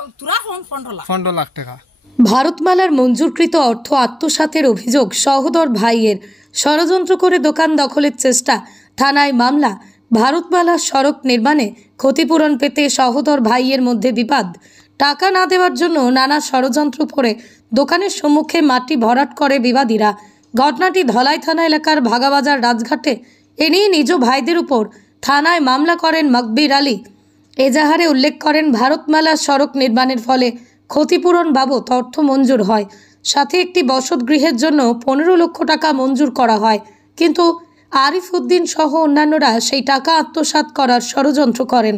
15 লাখ টাকা। ভারতমালার মঞ্জুরকৃত অর্থ আত্মসাতের অভিযোগ সহোদর ভাইয়ের, ষড়যন্ত্র করে দোকান দখলের চেষ্টা, থানায় মামলা। ভারতমালার সড়ক নির্মাণে ক্ষতিপূরণ পেতে সহোদর ভাইয়ের মধ্যে বিবাদ, টাকা না দেওয়ার জন্য নানা ষড়যন্ত্র করে দোকানের সম্মুখে মাটি ভরাট করে বিবাদীরা। ঘটনাটি ধলাই থানা এলাকার ভাগাবাজার রাজঘাটে। এ নিয়ে নিজ ভাইদের উপর থানায় মামলা করেন মকবির আলী। এজাহারে উল্লেখ করেন ভারতমালা সড়ক নির্মাণের ফলে ক্ষতিপূরণ বাবদ অর্থ মঞ্জুর হয়, সাথে একটি বসতগৃহের জন্য 15 লক্ষ টাকা মঞ্জুর করা হয়, কিন্তু আরিফ উদ্দিন সহ অন্যান্যরা সেই টাকা আত্মসাৎ করার ষড়যন্ত্র করেন।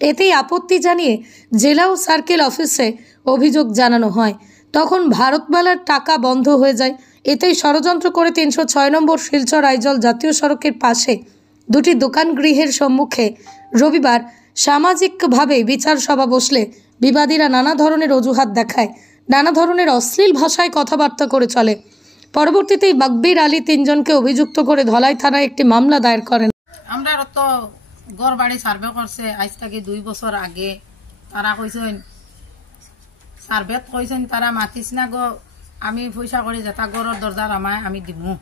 এতেই আপত্তি জানিয়ে জেলা ও সার্কেল অফিসে অভিযোগ জানানো হয়। তখন ভারতমালার টাকা বন্ধ হয়ে যায়। এতেই ষড়যন্ত্র করে 306 নম্বর শিলচর আইজল জাতীয় সড়কের পাশে দুটি দোকান গৃহের সম্মুখে রবিবার সামাজিকভাবে বিচার সভা বসলে বিবাদীরা নানা ধরনের অজুহাত দেখায়, নানা ধরনের অশ্লীল ভাষায় কথাবার্তা করে চলে। পরবর্তীতে মকবির আলী 3 জনকে অভিযুক্ত করে ধলাই থানায় একটি মামলা দায়ের করেন। আমরা তো গড় বাড়ি সার্ভে করছে আজ থেকে 2 বছর আগে। তারা কইছেন সার্ভেত কইছেন তারা মাতিস না গো, আমি পয়সা করে যেটা গড়ের দরজার আমায় আমি দিমু,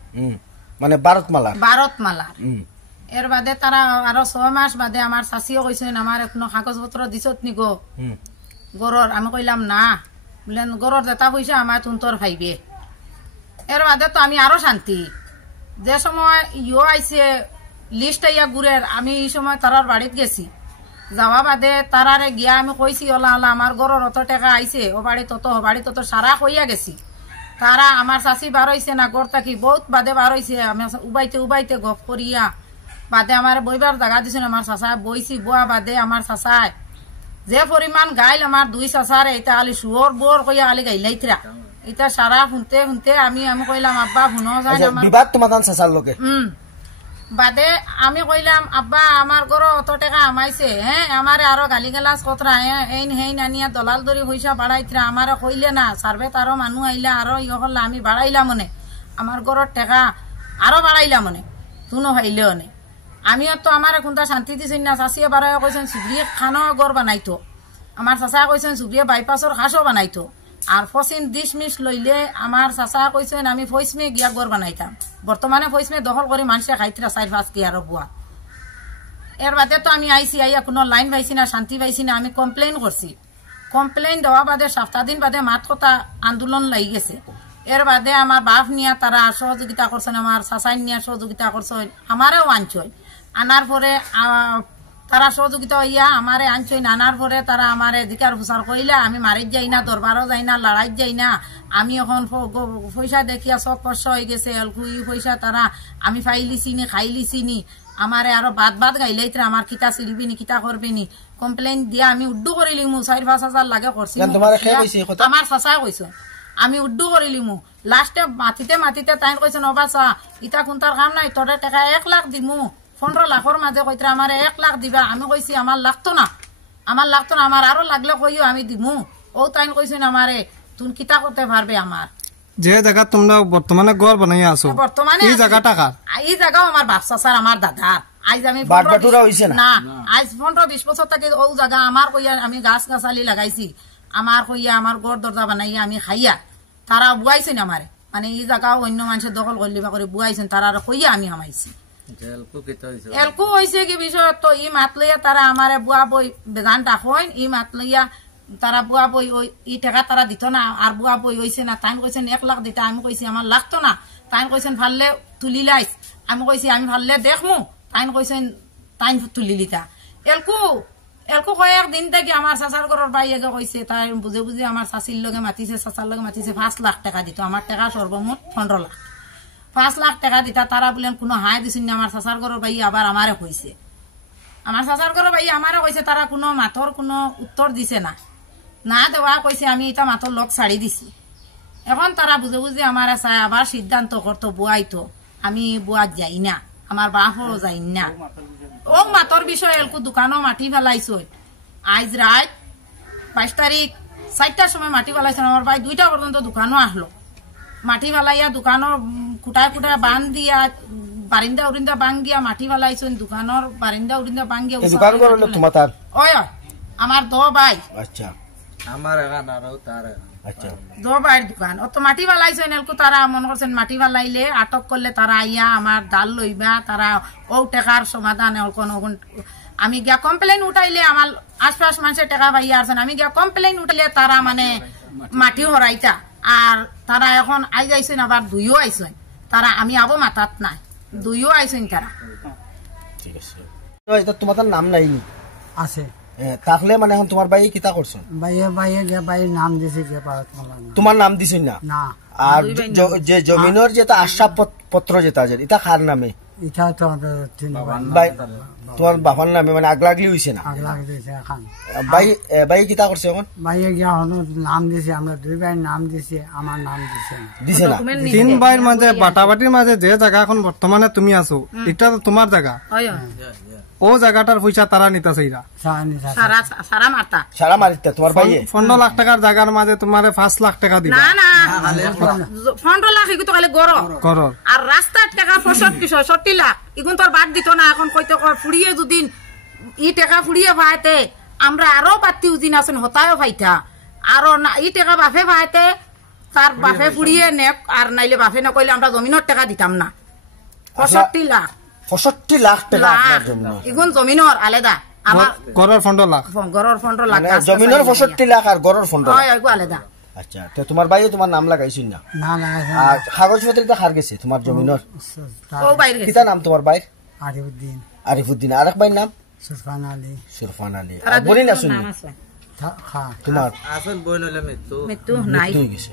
মানে ভারতমালা। এর বাদে তারা আরো 6 মাস বাদে আমার চাষিও কইছেন আমার এখনো কাগজপত্র দিছত নি গো গড়র। আমি কইলাম না, বললেন গড়র যেটা পয়সা আমার তুন্তর ভাইবে। এর বাদে তো আমি আরো শান্তি, যে সময় ইও আইছে লিস্ট আইয়া গুড়ের, আমি এই সময় তারার বাড়িত গেছি। যাওয়া বাদে তারারে গিয়া আমি কইছি ওলা ওলা আমার গড়র অত টাকা আইছে, ও বাড়ি তত সারা কইয়া গেছি। তারা আমার চাষি বার হইছে না গড় থাকি, বহুত বাদে বার হইছে। আমি উবাইতে গপ করিয়া বাদে আমার বইবার জায়গা দিছিল। আমার চাষায় বইছি, বোয়া বাদে আমার চাষায় যে পরিমাণ গাইল আমার 2 চাষারে, এটা আলি শুয়োর বোর কইয়া আলি গাইলাইতরা। এটা সারা শুনতে আমি কইলাম আব্বা শুনো যায় আমার বিবাদ তোমার চাষার লোকে। বাদে আমি কইলাম আব্বা আমার গড় অত টাকা আমাইছে, হ্যাঁ আমারে আরো গালি গালাজ কতরা হেইন আনিয়া দলাল দরি পয়সা বাড়াইতরা। আমারে কইলে না সার্ভে তারও মানুষ আইলা আরো ইয়ে করলে আমি বাড়াইলাম মনে, আমার গড়ের টাকা আরো বাড়াইলাম মনে, তুনো ভাইলেও নে। আমিও তো আমার কোনটা শান্তি দিছি না। চাষিয়ে বাড়াই কইছেন সুগ্রিয়ে খানো গড় বানাইতো, আমার চাষা কইছেন সুগ্রিয়ে বাইপাসর খাসও বানাইতো। আর 25 মিস লইলে আমার চাষা কইছেন আমি ফইসমে গিয়া গড় বানাইতাম। বর্তমানে ফইসমে দখল করে মানুষে খাইতরা 4-5 কি আরো বুয়া। এর বাদে তো আমি আইসি, আইয়া কোনো লাইন পাইছি না, শান্তি পাইছি না। আমি কমপ্লেন করছি। কমপ্লেন দেওয়া বাদে 7 দিন বাদে মাত কথা আন্দোলন লাগি গেছে। এর বাদে আমার বাপ নিয়া তারা সহযোগিতা করছেন, আমার চাচাই নিয়া সহযোগিতা করছেন, আমারেও আনছই। আনার পরে তারা সহযোগিতা হইয়া আমারে আনছই। আনার পরে তারা আমারে দিকার হুসার কইলে আমি মারিত যাই না, দরবারও যাই না, লড়াইত যাই না। আমি এখন পয়সা দেখিয়া সব কষ্ট হয়ে গেছে। পয়সা তারা আমি ফাইলিছি নি, খাইলিছি নি, আমারে আরো বাদ গাইলাইতরা। আমার কিতা চিড়িবি নি, কিতা করবি নি, কমপ্লেন দিয়া আমি উড্ডু করিলিমু। 4-5 হাজার লাগে করছি আমার চাচাই কইছে। আমি উড্ডু করিলিমু। লাস্টে মাতিতে তাই কইছেন অবাচা ইটা কোনটার কাম নাই, তোরে টাকা 1 লাখ দিমু। 15 লাখের মাঝে কইতরা আমার 1 লাখ দিবা। আমি কইছি আমার লাগতো না, আমার আরো লাগলে কইও আমি দিমু। ও তাই কইছেন আমারে তুমি কিতা করতে পারবে। আমার যে জায়গা তোমরা বর্তমানে গড় বানাইয়া আছো, বর্তমানে এই জায়গাটা কার? এই জায়গাও আমার বাপসা স্যার, আমার দাদার। আজ আমি না, আজ 15-20 বছর থেকে ও জায়গা আমার কইয়া আমি গাছ গাছালি লাগাইছি। আমার কইয়া আমার গড় দরজা বানাইয়া আমি খাইয়া তারা বুয়াইছেন আমারে, মানে এই জায়গাও অন্য মানুষের দখল করলিবা করে বুয়াইছেন, তারা কইয়া আমি হামাইছি। এলকু হয়েছে কি বিষয় তো ই মাত লইয়া তারা আমারে বুয়া বই বেজান ডাকইন। ই মাত লইয়া তারা বুয়া বই ওই ই টাকা তারা দিত না, আর বুয়া বই হয়েছে না। তাই কইছেন 1 লাখ দিতা। আমি কইছি আমার লাগতো না। তাই কইছেন ভাললে তুলি লাইস। আমি কইছি আমি ভাললে দেখমু। তাই কইছেন তাই তুলি লিতা। এলকু কয়েকদিন থেকে আমার চাচার ঘরের বাইরে কইছে, তাই বুঝে আমার চাচির লগে মাতিছে, চাচার লগে মাতিছে 5 লাখ টাকা দিত। আমার টাকা সর্বমোট 15 লাখ। 5 লাখ টাকা দিতা। তারা বলেন কোনো হাই দিছেন না। আমার চাচার ঘরের ভাই আবার আমারে কইছে, আমার চাচার ঘরের ভাই আমারে কইছে তারা কোনো মাথর কোনো উত্তর দিছে না দেওয়া কইছে আমি এটা মাথর লোক ছাড়ি দিছি। এখন তারা বুঝে আমার চাই আবার সিদ্ধান্ত করতো বুয়াইতো। আমি বুয়াত যাই না, আমার বাপও যাই না। ও মাথর বিষয়ে এলকু দোকানও মাটি ফেলাইছ। আজ রাত 22 তারিখ 4টার সময় মাটি ফেলাইছেন। আমার ভাই 2টা পর্যন্ত দোকানও আসলো। মাটি ফেলাইয়া দোকানের কুটায় বান দিয়া বারিন্দা উরিন্দা বাং দিয়া মাটি ফেলাইছেন। দোকানের বারিন্দা উরিন্দা বাং গিয়া আমার 2 ভাই। আচ্ছা আচ্ছা দো বাইর দোকান অত মাটি বালাইছে এলকু তারা মনে করছেন মাটি বালাইলে আটক করলে তারা আইয়া আমার ডাল লইবা তারা ও টাকার সমাধান আমি গিয়া কমপ্লেন উঠাইলে আমার আশপাশ মানুষের টাকা পাইয়া আসেন আমি গিয়া কমপ্লেন উঠাইলে তারা মানে মাটি হরাইতা আর তারা এখন আই যাইছেন আবার দুইও আইছেন তারা আমি আবো মাতাত নাই দুইও আইছেন তারা ঠিক আছে এটা তোমার নাম নাই আছে তাহলে মানে এখন তোমার ভাই কিতা করছো বাইয়ের নাম দিছে যে ভারতমালা তোমার নাম দিছই না না আর যে জমিনের যেটা আশ্বাস পত্র যেটা আছে এটা কার নামে এটা তো আমরা ভাই তোমার বাবার নামে মানে আগলাগলি হইছে না আগলাগ দিয়েছে এখন ভাই কিতা করছে এখন বাইয়ে গিয়া হলো নাম দিছে আমরা দুই ভাইয়ের নাম দিছে আমার নাম দিছে দিছে না তিন ভাইয়ের মাঝে বাটাবাটির মাঝে যে জায়গা এখন বর্তমানে তুমি আছো এটা তো তোমার জায়গা ও জায়গাটার পয়সা তারা নিতেছে এরা সারা মাতা সারা মারিতে তোমার ভাই 15 লাখ টাকার জায়গার মাঝে তোমার 5 লাখ টাকা দিবা না না 15 লাখ এগুলো খালি করর আর রাস্তার টাকা 65 লাখ এখন তোর বাদ দিত না এখন কইতে ফুড়িয়ে দুদিন ই টাকা ফুড়িয়ে ভাইতে আমরা আরো বাতি উদিন আছেন হতায়ও ভাইতা আরো না ই টাকা বাফে ভাইতে তার বাফে ফুড়িয়ে নেক আর নাইলে বাফে না কইলে আমরা জমিনের টাকা দিতাম না 65 লাখ 65 লাখ টাকা আপনার জন্য এখন জমিনের আলাদা আমার করর 15 লাখ গরর 15 লাখ মানে জমিনের 65 লাখ আর গরর 15 লাখ হয় এগো আলাদা আচ্ছা তো তোমার ভাইও তোমার নাম লাগাইছিস না না না আর কাগজপত্রটা হার গেছে তোমার জমিনের ও বাইরে কিতা নাম তোমার ভাই আরিফুদ্দিন আরিফুদ্দিন আরেক ভাইয়ের নাম সুরফান আলী সুরফান আলী তারা বলি না শুনি নাম আছে খা তোমার মৃত্যু নাই মৃত্যু হয়ে গেছে